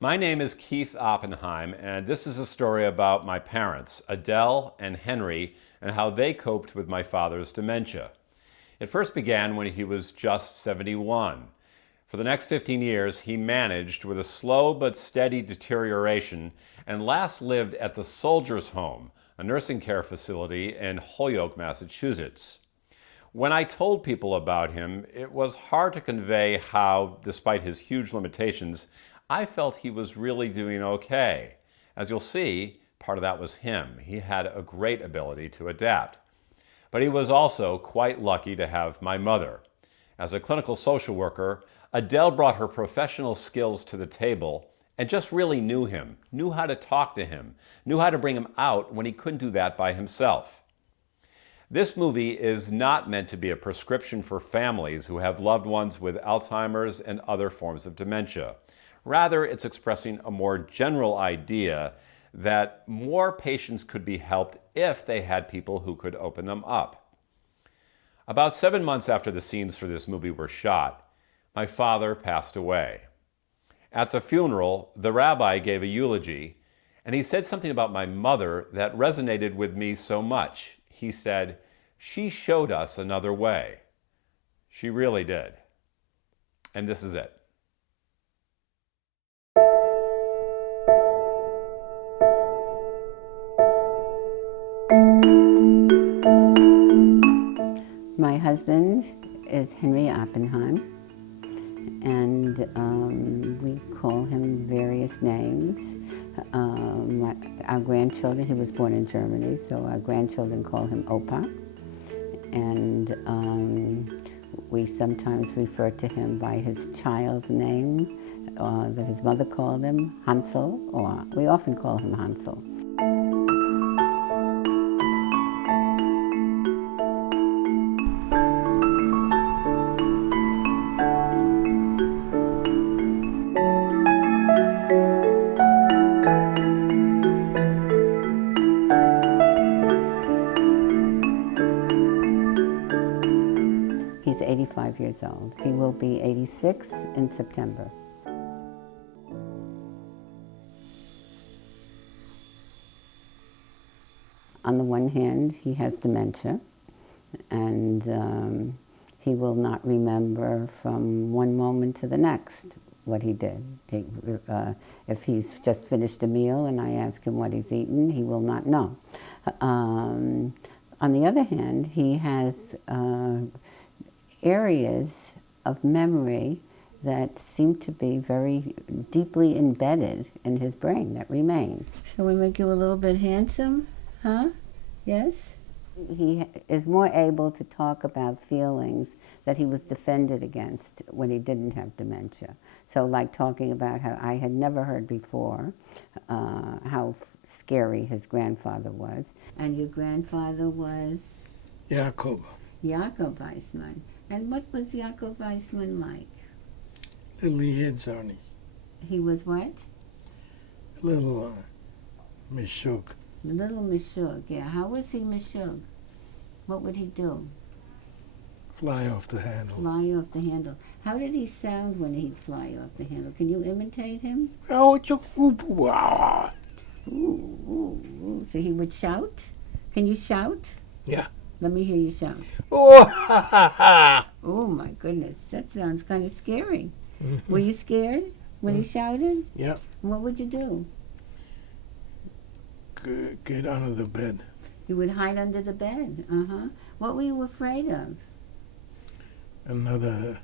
My name is Keith Oppenheim, and this is a story about my parents, Adele and Henry, and how they coped with my father's dementia. It first began when he was just 71. For the next 15 years, he managed with a slow but steady deterioration and last lived at the Soldiers' Home, a nursing care facility in Holyoke, Massachusetts. When I told people about him, it was hard to convey how, despite his huge limitations, I felt he was really doing okay. As you'll see, part of that was him. He had a great ability to adapt. But he was also quite lucky to have my mother. As a clinical social worker, Adele brought her professional skills to the table and just really knew him, knew how to talk to him, knew how to bring him out when he couldn't do that by himself. This movie is not meant to be a prescription for families who have loved ones with Alzheimer's and other forms of dementia. Rather, it's expressing a more general idea that more patients could be helped if they had people who could open them up. About 7 months after the scenes for this movie were shot, my father passed away. At the funeral, the rabbi gave a eulogy, and he said something about my mother that resonated with me so much. He said, "She showed us another way." She really did. And this is it. My husband is Henry Oppenheim, and we call him various names. Our grandchildren, he was born in Germany, so our grandchildren call him Opa. And we sometimes refer to him by his child's name that his mother called him, Hansl, or we often call him Hansl. He's 85 years old. He will be 86 in September. On the one hand, he has dementia, and he will not remember from one moment to the next what he did. If he's just finished a meal and I ask him what he's eaten, he will not know. On the other hand, he has areas of memory that seem to be very deeply embedded in his brain that remain. Shall we make you a little bit handsome? Huh? Yes? He is more able to talk about feelings that he was defended against when he didn't have dementia. So like talking about how I had never heard before, how scary his grandfather was. And your grandfather was? Jakob. Jakob Weissman. And what was Jakob Weissman like? Little Jedzarny. He was what? Little Mishuk. Little Mishug, yeah. How was he Mishug? What would he do? Fly off the handle. Fly off the handle. How did he sound when he'd fly off the handle? Can you imitate him? Oh, Ooh, ooh, ooh. So he would shout? Can you shout? yeah. Let me hear you shout. Oh, Oh my goodness, that sounds kind of scary. Were you scared when he shouted? yeah. What would you do? Get under the bed. You would hide under the bed. Uh-huh. What were you afraid of? Another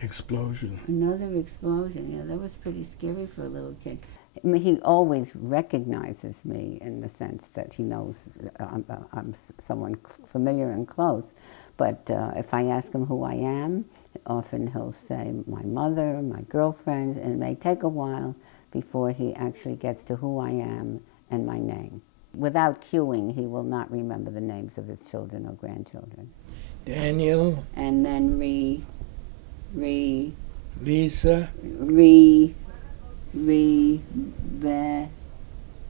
explosion. Another explosion. Yeah, that was pretty scary for a little kid. I mean, he always recognizes me in the sense that he knows I'm someone familiar and close. But if I ask him who I am, often he'll say my mother, my girlfriend, and it may take a while before he actually gets to who I am and my name. Without cueing, he will not remember the names of his children or grandchildren. Daniel. And then Lisa.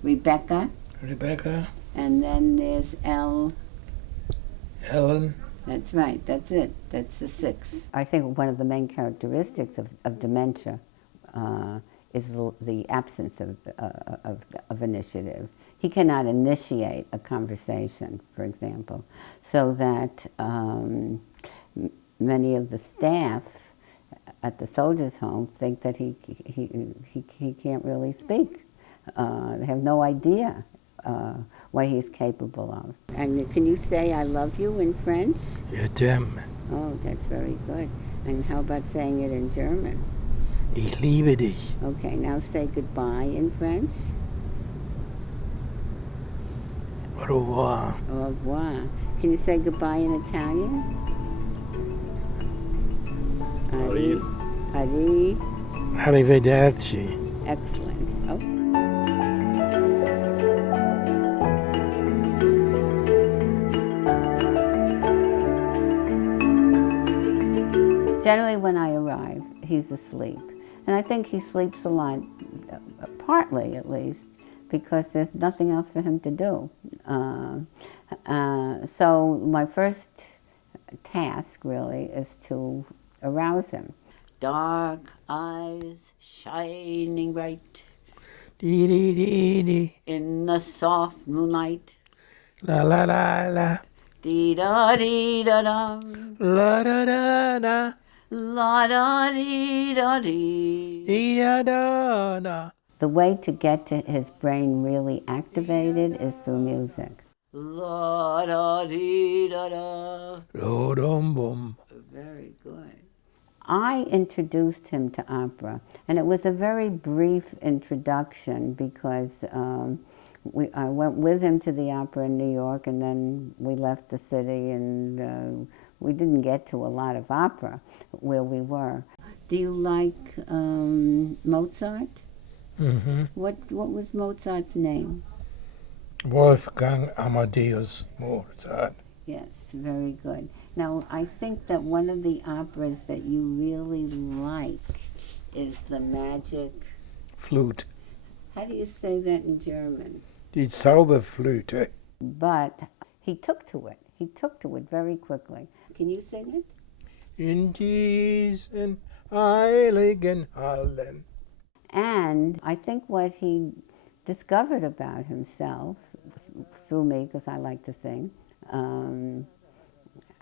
Rebecca. Rebecca. And then there's Ellen. That's right, that's it. That's the 6. I think one of the main characteristics of dementia is the absence of initiative. He cannot initiate a conversation, for example, so that many of the staff at the soldiers' home think that he can't really speak. They have no idea what he's capable of. And can you say "I love you" in French? Je t'aime. Oh, that's very good. And how about saying it in German? Ich liebe dich. Okay, now say goodbye in French. Au revoir. Au revoir. Can you say goodbye in Italian? Arrive. Arrive. Arrivederci. Excellent. Okay. Generally, when I arrive, he's asleep. And I think he sleeps a lot, partly at least, because there's nothing else for him to do. So my first task, really, is to arouse him. Dark eyes shining bright Dee dee dee dee. in the soft moonlight. La la la la. Dee da dee da dum. La da da da. La da dee da dee. Dee da da da. The way to get to his brain really activated is through music. La da dee da da. Lo dum bum. Very good. I introduced him to opera, and it was a very brief introduction because I went with him to the opera in New York, and then we left the city, and we didn't get to a lot of opera where we were. Do you like Mozart? Mm-hmm. What was Mozart's name? Wolfgang Amadeus Mozart. Yes, very good. Now, I think that one of the operas that you really like is the Magic... Flute. How do you say that in German? Die Zauberflöte. But he took to it. He took to it very quickly. Can you sing it? In diesen heiligen Hallen. And I think what he discovered about himself, through me, because I like to sing,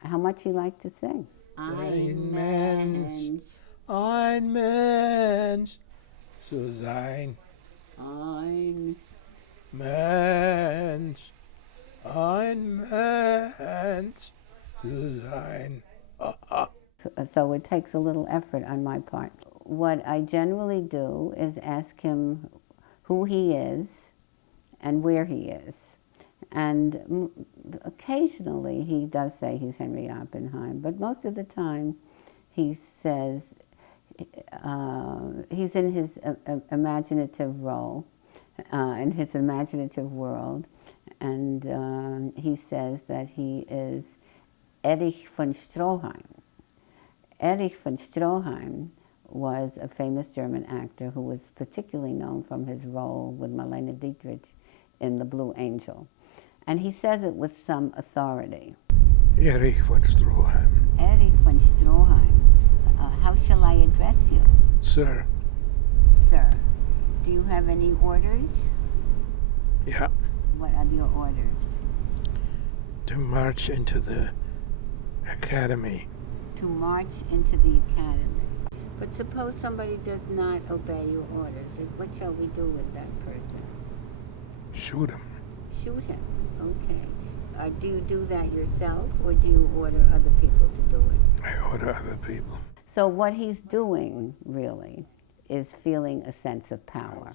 how much he liked to sing. Ein Mensch zu sein. Ein Mensch, ein Mensch zu sein. So it takes a little effort on my part. What I generally do is ask him who he is and where he is. And occasionally he does say he's Henry Oppenheim, but most of the time he says he's in his imaginative role, in his imaginative world, and he says that he is Erich von Stroheim. Erich von Stroheim was a famous German actor who was particularly known from his role with Marlene Dietrich in The Blue Angel. And he says it with some authority. Erich von Stroheim. Erich von Stroheim, how shall I address you? Sir. Sir. Do you have any orders? Yeah. What are your orders? To march into the academy. To march into the academy. But suppose somebody does not obey your orders. What shall we do with that person? Shoot him. Shoot him. Okay. Do you do that yourself, or do you order other people to do it? I order other people. So what he's doing, really, is feeling a sense of power.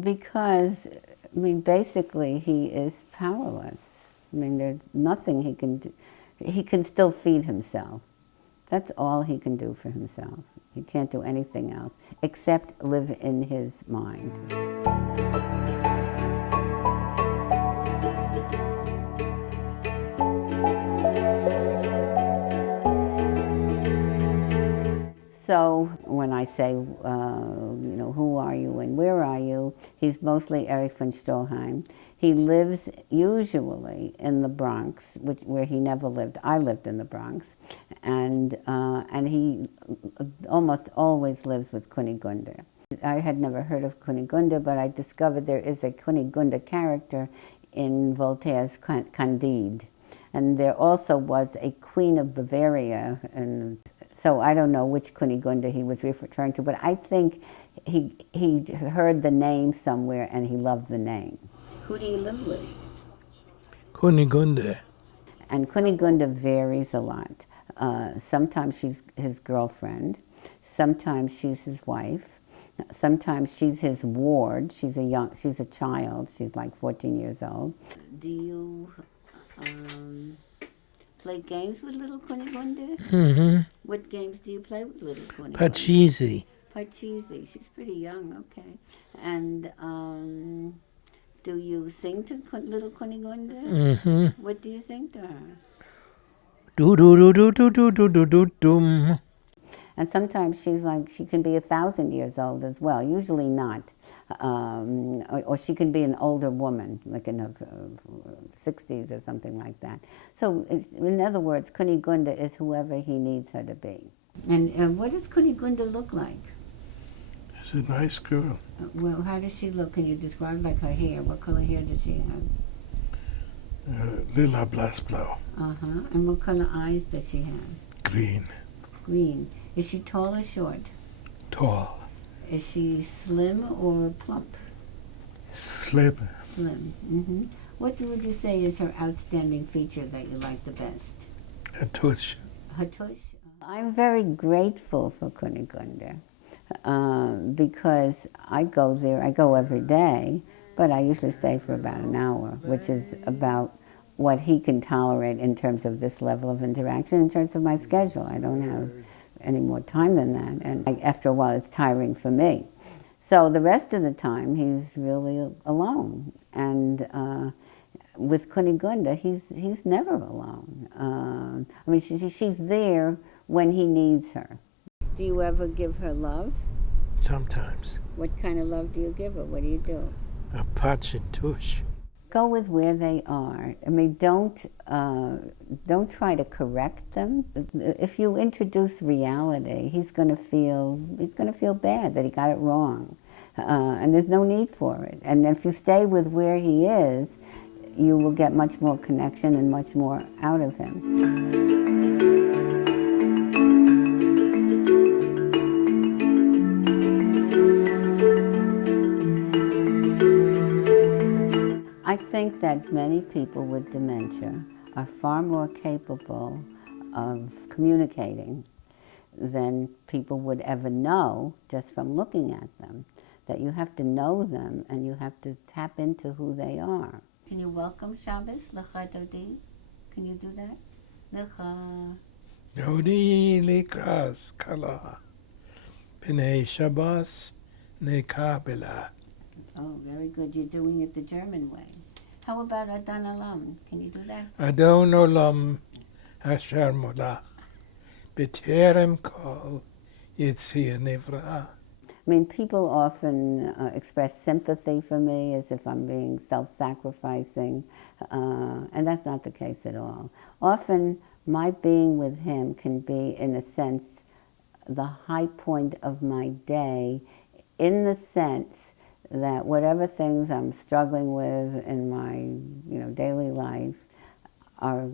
Because, I mean, basically he is powerless. I mean, there's nothing he can do. He can still feed himself. That's all he can do for himself. He can't do anything else except live in his mind. So when I say, who are you and where are you, he's mostly Erich von Stroheim. He lives usually in the Bronx, where he never lived. I lived in the Bronx, and he almost always lives with Kunigunde. I had never heard of Cunegonde, but I discovered there is a Cunegonde character in Voltaire's Candide. And there also was a Queen of Bavaria, and so I don't know which Cunegonde he was referring to, but I think he heard the name somewhere and he loved the name. Who do you live with? Kunigunde. And Cunegonde varies a lot. Sometimes she's his girlfriend, sometimes she's his wife, sometimes she's his ward. She's a child. She's like 14 years old. Do you play games with little Cunegonde? Mm-hmm. What games do you play with little Cunegonde? Pachisi. Parcheesi. She's pretty young. Okay. And do you sing to little Cunegonde? Mm-hmm. What do you sing to her? Do do do do do do do do do dum. And sometimes she can be 1,000 years old as well, usually not. Or she can be an older woman, like in her 60s or something like that. So in other words, Cunegonde is whoever he needs her to be. And what does Cunegonde look like? She's a nice girl. Well, how does she look? Can you describe like her hair? What color hair does she have? Lila Blasblau. Uh-huh. And what color eyes does she have? Green. Green. Is she tall or short? Tall. Is she slim or plump? Slip. Slim. Mm-hmm. What would you say is her outstanding feature that you like the best? A touch. Her tush? I'm very grateful for Cunegonde because I go every day, but I usually stay for about an hour, which is about what he can tolerate in terms of this level of interaction, in terms of my schedule. I don't have any more time than that, and after a while it's tiring for me. So the rest of the time he's really alone, and with Cunegonde he's never alone. I mean she's there when he needs her. Do you ever give her love? Sometimes. What kind of love do you give her? What do you do? A patch and tush. Go with where they are. I mean, don't try to correct them. If you introduce reality, he's going to feel bad that he got it wrong, and there's no need for it. And if you stay with where he is, you will get much more connection and much more out of him. I think that many people with dementia are far more capable of communicating than people would ever know just from looking at them. That you have to know them and you have to tap into who they are. Can you welcome Shabbos? Lecha Dodi? Can you do that? Lecha. Dodi likras kala. Pnei Shabbos nekabela. Oh, very good. You're doing it the German way. How about Adan Olam? Can you do that? Adon olam asher molach. B'terem kol yitzir nivra. I mean, people often express sympathy for me as if I'm being self-sacrificing, and that's not the case at all. Often, my being with him can be, in a sense, the high point of my day, in the sense that whatever things I'm struggling with in my daily life are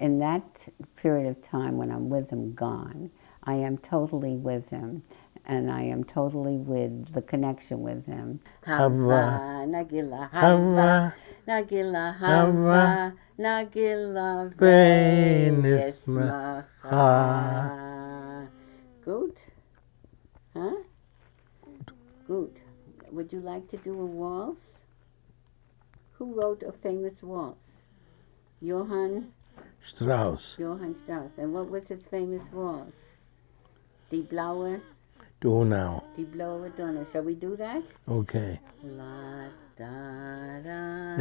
in that period of time when I'm with him gone. I am totally with him, and I am totally with the connection with him. Hava, Nagila, Hava, Nagila, Hava, Nagila, Veinismacha. Good? Huh? Good. Would you like to do a waltz? Who wrote a famous waltz? Johann Strauss. Strauss. And what was his famous waltz? Die Blaue Donau. Donau. Shall we do that? Okay. La da da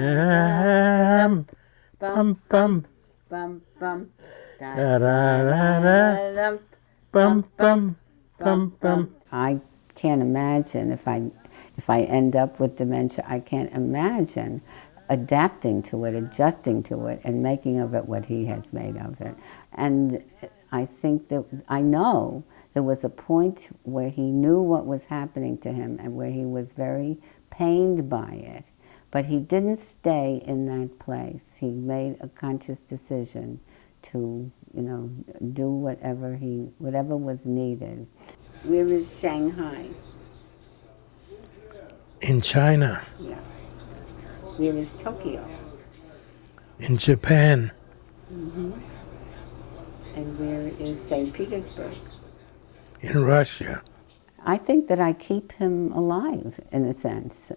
Bum bum bum bum da da da da da bum bum bum bum. I can't imagine if I end up with dementia, I can't imagine adapting to it, adjusting to it, and making of it what he has made of it. And I think that I know There was a point where he knew what was happening to him and where he was very pained by it. But he didn't stay in that place. He made a conscious decision to, do whatever was needed. Where is Shanghai? In China. Yeah. Where is Tokyo? In Japan. And where is St. Petersburg? In Russia. I think that I keep him alive, in a sense,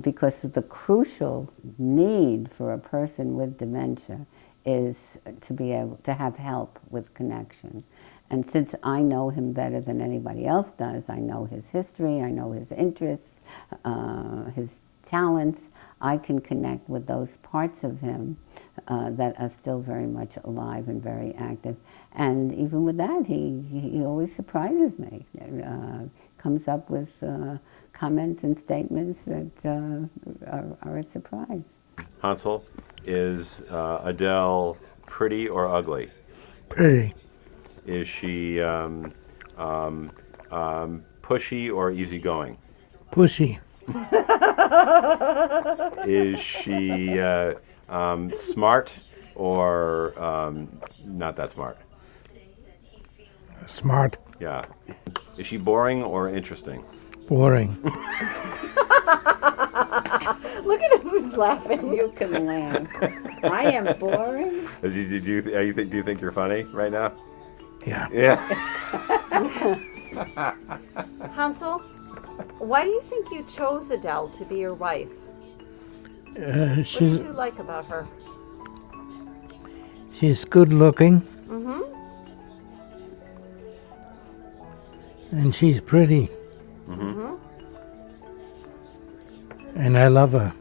because the crucial need for a person with dementia is to be able to have help with connection. And since I know him better than anybody else does, I know his history, I know his interests, his talents, I can connect with those parts of him that are still very much alive and very active. And even with that, he always surprises me. Comes up with comments and statements that are a surprise. Hansl, is Adele pretty or ugly? Pretty. Is she pushy or easygoing? Pushy. Is she smart or not that smart? Smart. Yeah. Is she boring or interesting? Boring. Look at him who's laughing. You can laugh. I am boring. Do you think you're funny right now? Yeah. Yeah. Hansl, why do you think you chose Adele to be your wife? What She's did you like about her? she's good looking Mm-hmm. and she's pretty. Mm-hmm. And I love her.